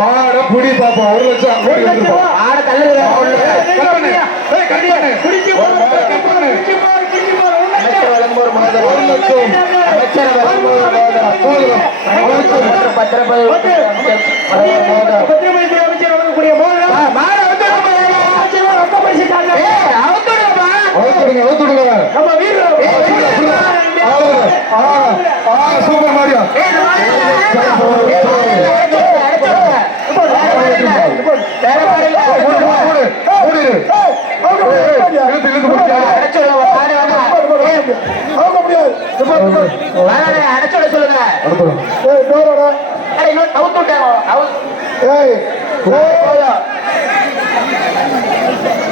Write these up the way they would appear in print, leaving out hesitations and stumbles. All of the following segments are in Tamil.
மாட புடி பாப்போம் 1 லட்சம் சூப்பர் மாரியா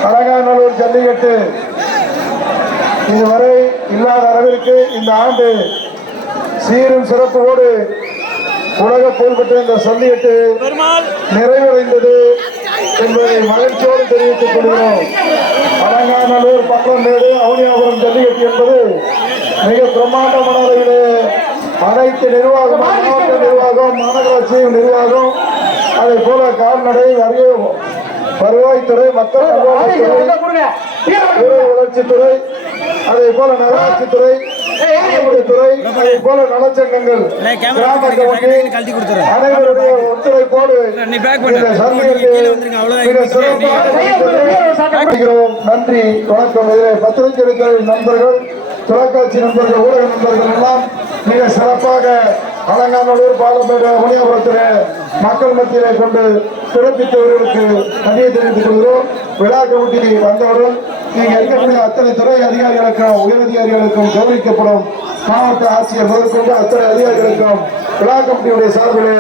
அலங்காநல்லூர் ஜல்லிக்கட்டு இதுவரை இல்லாத அளவிற்கு இந்த ஆண்டு சீரும் சிறப்போடு உலக புகழ்பெற்ற இந்த ஜல்லிக்கட்டு நிறைவடைந்தது என்பதை மகிழ்ச்சியோடு தெரிவித்துக் கொள்கிறோம். அலங்காநல்லூர் பக்கமேடு அவனியாபுரம் ஜல்லிக்கட்டு என்பது மிக பிரம்மாண்டமான அளவிலே அனைத்து நிர்வாகம், மாவட்ட நிர்வாகம், மாநகராட்சி நிர்வாகம், அதே போல கால்நடை, வருவாய்த்துறை, மக்கள் நல்வாழ்வுத்துறை, வளர்ச்சித்துறை, அதே போல நகராட்சித்துறை, துறை, அதே போல நலச்சங்கங்கள், கிராம கமிட்டி அனைவருடைய ஒத்துழைப்போடு நன்றி, வணக்கம். பத்திரிகை நண்பர்கள், தொலைக்காட்சி நண்பர்கள், ஊடக நண்பர்கள் எல்லாம் மிக சிறப்பாக அலங்காநல்லூர் பாலமேடு அவனியாபுரத்திலே மக்கள் மத்தியிலே கொண்டு சிறப்பித்தவர்களுக்கு நன்றியை தெரிவித்துக் கொள்கிறோம். விழா கமிட்டி வந்தவுடன் நீங்க இருக்கக்கூடிய அத்தனை துறை அதிகாரிகளுக்கும் உயரதிகாரிகளுக்கும் கௌரவிக்கப்படும். மாவட்ட ஆட்சியர் முதற்கொண்டு அத்தனை அதிகாரிகளுக்கும் விழா கமிட்டியுடைய சார்பிலே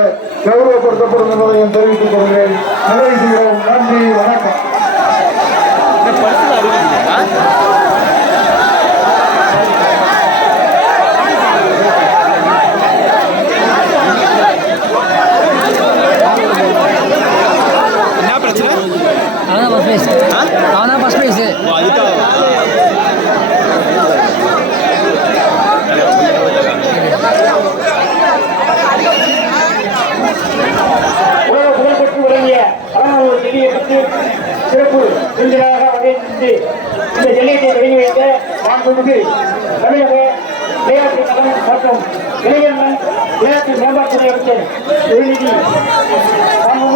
கௌரவப்படுத்தப்படும் என்பதையும் தெரிவித்துக் கொள்கிறேன். நிறைவு செய்கிறோம். நன்றி, வணக்கம். சிறப்பு விருந்தினராக வகையிட்டு இந்த ஜல்லிக்கட்டை தொடங்கி வைத்த மாண்புமிகு தமிழக விளையாட்டு நலன் மற்றும் இளைஞர்கள் விளையாட்டு மேம்பாட்டுத்துறை அமைச்சர்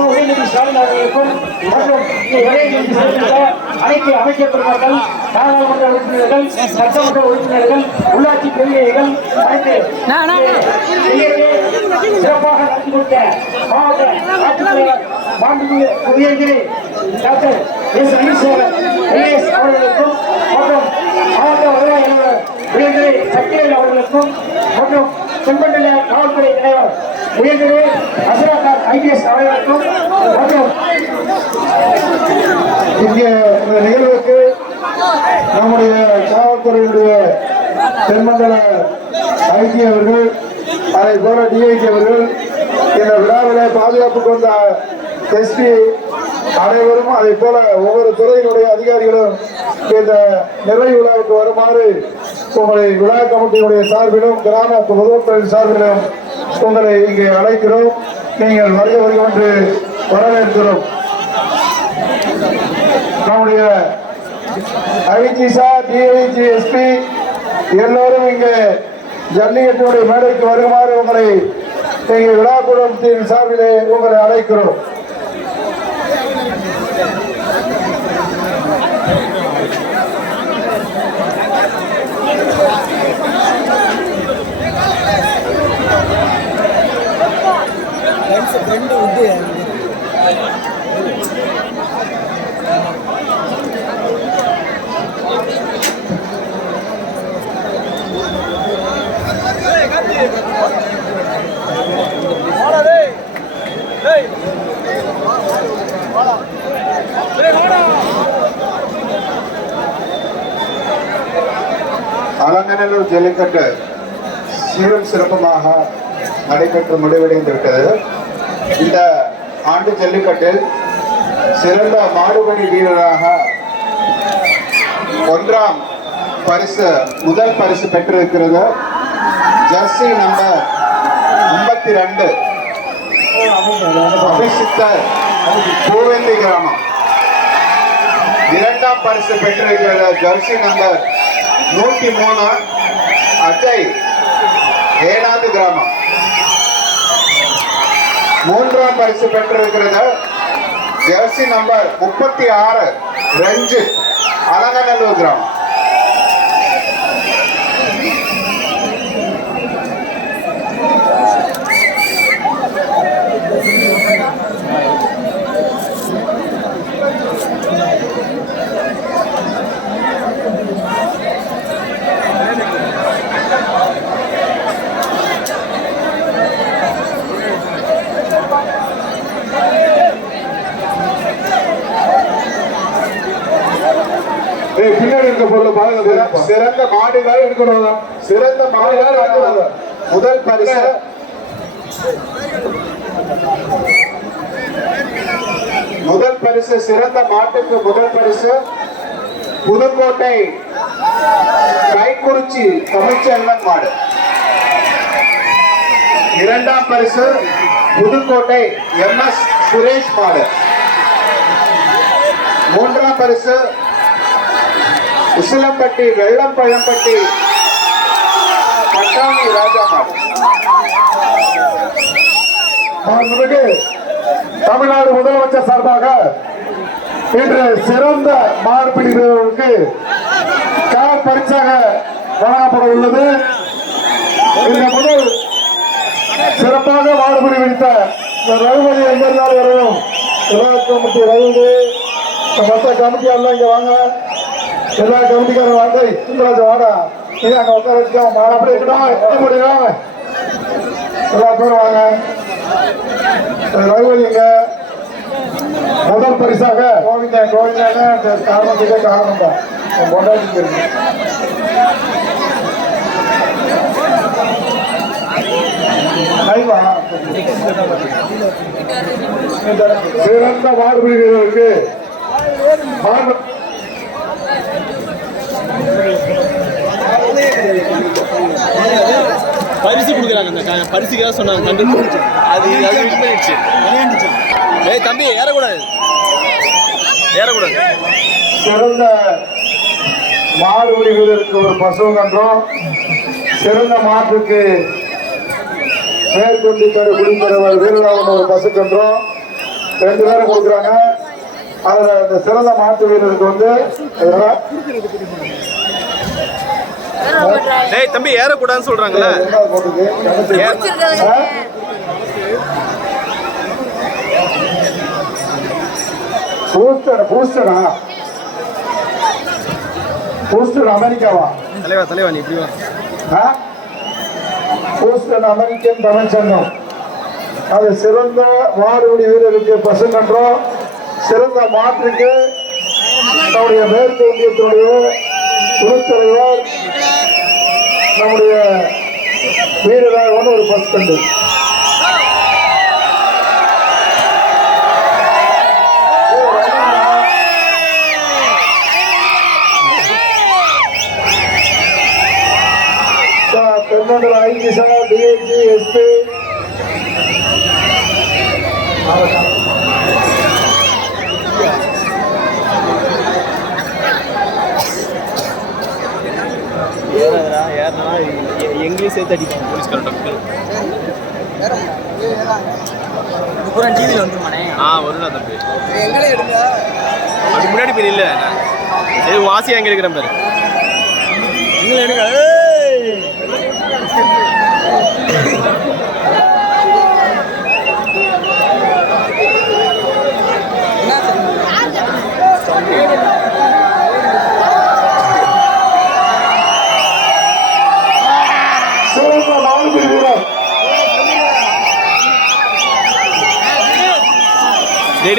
உதயநிதி ஸ்டாலின் அவர்களுக்கும் மற்றும் இந்த விளையாட்டு சேர்ந்த அனைத்து அமைச்சர் பெருமக்கள், நாடாளுமன்ற உறுப்பினர்கள், சட்டமன்ற உறுப்பினர்கள், உள்ளாட்சி பிரதிநிதிகள் அனைத்து சிறப்பாக நடத்தி கொடுத்த மாவட்ட ஆட்சித்தலைவர் மாண்புமிகு Udhayanidhi doctor S. Aneeswaran IAS அவர்களுக்கும் மற்றும் மாவட்ட வருவாய் அலுவலர் உயர்திரு சக்திவேல் அவர்களுக்கும் மற்றும் செம்பண்டல காவல்துறை தலைவர் உயர்திரு அசராகார் ஐபிஎஸ் அவர்களுக்கும் மற்றும் இங்கே இந்த நிகழ்வுக்கு நம்முடைய காவல்துறையினுடைய தென்மண்டல ஐஜி அவர்கள், அதை போல டிஐஜி அவர்கள், இந்த விழாவிலே பாதுகாப்புக்கு வந்த எஸ்பி அனைவரும், அதை போல ஒவ்வொரு துறையினுடைய அதிகாரிகளும் இந்த நிறைவு விழாவுக்கு வருமாறு உங்களை விழா கமிட்டியினுடைய சார்பிலும் கிராம பொதுமக்களின் சார்பிலும் உங்களை இங்கே அழைக்கிறோம். நீங்கள் வருக என்று வரவேற்கிறோம். நம்முடைய ஐஜி சார், டிஐஜி, எஸ்பி எல்லோரும் இங்கே ஜல்லிக்கட்டுடைய மேடைக்கு வருமாறு உங்களை எங்கள் விழா குழுமத்தின் சார்பிலே உங்களை அழைக்கிறோம். அலங்காநல்லூர் ஜல்லிக்கட்டு சீரும் சிறப்புமாக நடைபெற்று முடிவடைந்து விட்டது. இந்த ஆண்டு ஜல்லிக்கட்டில் சிறந்த மாடுபடி வீரராக 1ஆம் பரிசு, முதல் பரிசு பெற்றிருக்கிறது ஜெர்சி நம்பர் 52 அபிஷித்தர் பூவெந்தி கிராமம். இரண்டாம் பரிசு பெற்றிருக்கிற ஜெர்சி நம்பர் 103 அஜய் ஏனாது கிராமம். மூன்றாம் பரிசு பெற்றிருக்கிறது ஜெர்சி நம்பர் 36 ரஞ்சித் அலங்கநல்லூர் கிராமம். பின்னாடி இருக்க பொருள் பாருங்க. சிறந்த மாடுகள் எடுக்கணும். சிறந்த மாடுகள் எடுக்கணும். முதல் பரிசு சிறந்த மாட்டுக்கு முதல் பரிசு புதுக்கோட்டை கைக்குறிச்சி தமிழ்ச்செல்வன் மாடு. இரண்டாம் பரிசு புதுக்கோட்டை MS சுரேஷ் மாடு. மூன்றாம் பரிசு உசிலம்பட்டி வெள்ளம்பழம்பட்டி பட்டாணி ராஜா மாடு. தமிழ்நாடு முதலமைச்சர் சார்பாக இன்று சிறந்த மாடுபிடி வீரர்களுக்கு கார் பரிசாக வழங்கப்பட உள்ளது. இந்த முதல் சிறப்பாக மாடுபிடி விடுத்த ரகுபதி எங்கிருந்தாலும் வரணும். கமிட்டி ரகுபதி மற்ற கமிட்டியாரெல்லாம் இங்க வாங்க. எல்லா கமிட்டிக்காரரும் வாங்க. சுந்தராஜ வாடா நீங்க அங்க உட்கார வச்சுக்கோங்க. அப்படி இருக்கட்டும் முடியும். எல்லா பேரும் வாங்க. ரகுபதிங்க முதல் பரிசாக கோவிந்தா காரணத்துக்கே காரணம் தான் கொண்டாடி இருக்கு. சிறந்த மாடுபிடி வீரருக்கு பரிசு கொடுக்குறாங்க. அந்த பரிசுக்கு தான் சொன்னாங்க. அது வின் பண்ணிடுச்சு. ஏய் தம்பி ஏறக்கூடாது. சிறந்த மாடுபிடி வீரருக்கு ஒரு பசு கன்றும் சிறந்த மாட்டுக்கு மேற்கொண்டு குடிப்பெறவர் வீரராக ஒரு பசு கன்றும் 2 பேரும் கொடுக்குறாங்க. அதுல இந்த சிறந்த மாட்டு வீரருக்கு வந்து டேய் தம்பி ஏறக்கூடாதுன்னு சொல்றாங்கல்ல. பூஸ்டர் அமெரிக்காவா தலைவா நீ இப்படி வா. பூஸ்டர் அமெரிக்கன் தமிழ் சங்கம். அது சிறந்த மாடுபிடி வீரருக்கு பசுங்கன்றும் சிறந்த மாற்றுக்கு நம்முடைய மேற்கு இந்தியத்தினுடைய துணைத்தலைவர் நம்முடைய வீரராக ஒரு பஸ் கண்டு. தென்னண்டர் ஐக்கிசா டிஎஸ்பி எஸ்பி இங்கிலீஷ் சேர்த்து அடிப்பாங்க போலீஸ்காரன். டிவியில் வந்துருமானே. வருடா தம்பி அப்படி முன்னாடி பேர் இல்லை. சரி வாசியா எங்கே இருக்கிறேன் பேர் எங்களை எடுக்க.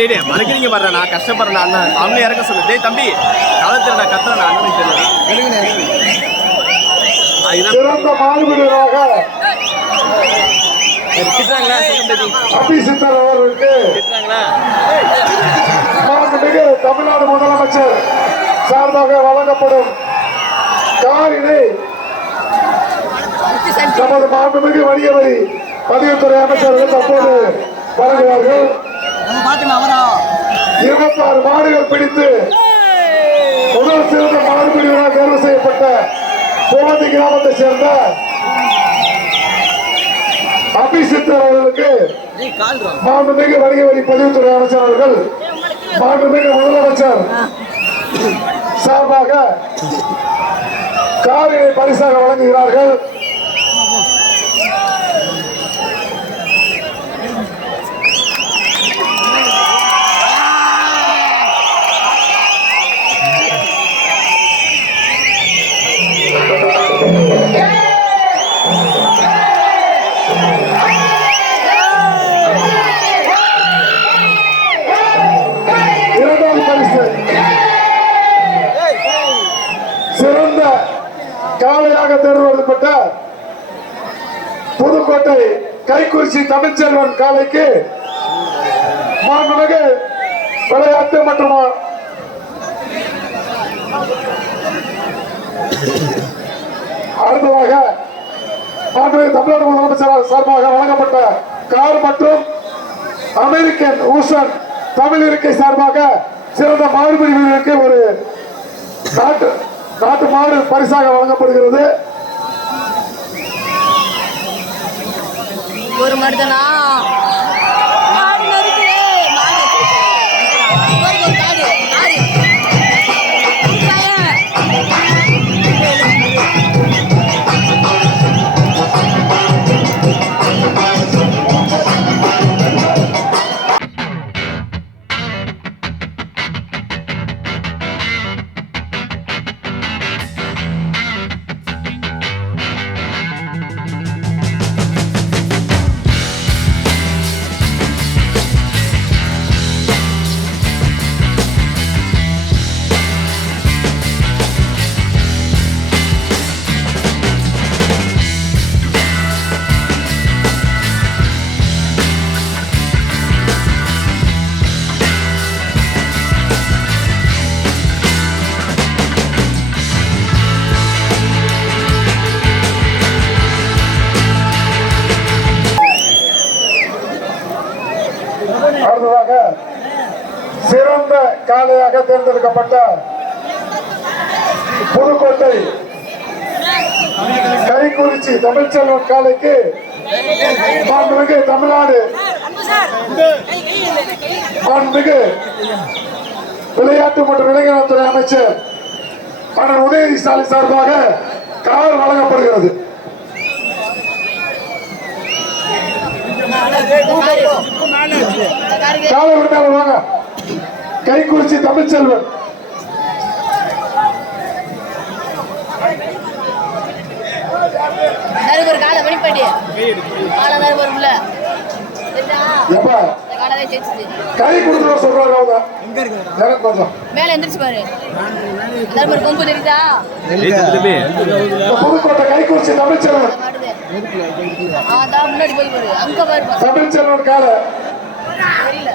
டே மறைக்கிறீங்க பாரு. நான் கஷ்டப்படுறேன். அண்ணன் அவங்களே இறக்க சொல்லு. டேய் தம்பி களத்தில் நான் கத்துறேன். அண்ணனுக்கு திட்டுறாங்களா அபிஷித்தர் அவர்களுக்கு தமிழ்நாடு முதலமைச்சர் சார்பாக வழங்கப்படும் காரினை நமது மாண்புமிகு வணிக வரி பதிவுத்துறை அமைச்சர்கள் தற்போது வழங்குவார்கள். 26 மாடுகள் பிடித்து முதல் சிறந்த மாடுபிடிவராக தேர்வு செய்யப்பட்ட கோமதி கிராமத்தை சேர்ந்த அபிஷித்தர் அவர்களுக்கு மாண்புமிகு வணிக வரி பதிவுத்துறை அமைச்சர் அவர்கள் மாண்புமிகு முதலமைச்சர் சார்பாக காரினை பரிசாக வழங்குகிறார்கள். இரண்டாவது பரிசு சிறந்த காளையாக தேர்ந்தெடுக்கப்பட்ட புதுக்கோட்டை கைக்குறிச்சி தமிழ்ச்செல்வன் காளைக்கு மாண்புமிகு விளையாட்டு மற்றும் அடுத்ததாக மாண்புமிகு தமிழ்நாடு முதலமைச்சர் சார்பாக வழங்கப்பட்ட கார் மற்றும் அமெரிக்கன் ஊசன் தமிழ் இருக்கை சார்பாக சிறந்த மாடுபிடி வீரருக்கு ஒரு நாட்டு மாடு பரிசாக வழங்கப்படுகிறது. ஒரு மாடுதானா மாடு நறுக்குது மாடு ஒரு காடு ஆறு அடுத்ததாக சிறந்த காளையாக தேர்ந்தெடுக்கப்பட்ட புதுக்கோட்டை கைக்குறிச்சி தமிழ்ச்செல்வன் காளைக்கு மாண்புமிகு தமிழ்நாடு மாண்புமிகு விளையாட்டு மற்றும் இளைஞர்துறை அமைச்சர் அண்ணன் உதயநிதி ஸ்டாலின் சார்பாக கார் வழங்கப்படுகிறது. காலை உரிமையாளர் வாங்க. கைக்குறிச்சி தமிழ்ச்செல்வன் ஒரு காலை மணிப்படி காலை வரும்ல கை கொடுத்து சொல்றாங்க அவங்க. எனக்கு கொஞ்சம் மேல எந்திரிச்சு பாரு ஒரு கொம்பு தெரியுதா புதுக்கோட்டை கைக்குறிச்சி தமிழ்ச்செல்வன் அதான் முன்னாடி போய் பாரு அங்க பாரு தமிழ்ச்செல்வன் காலை தெரியல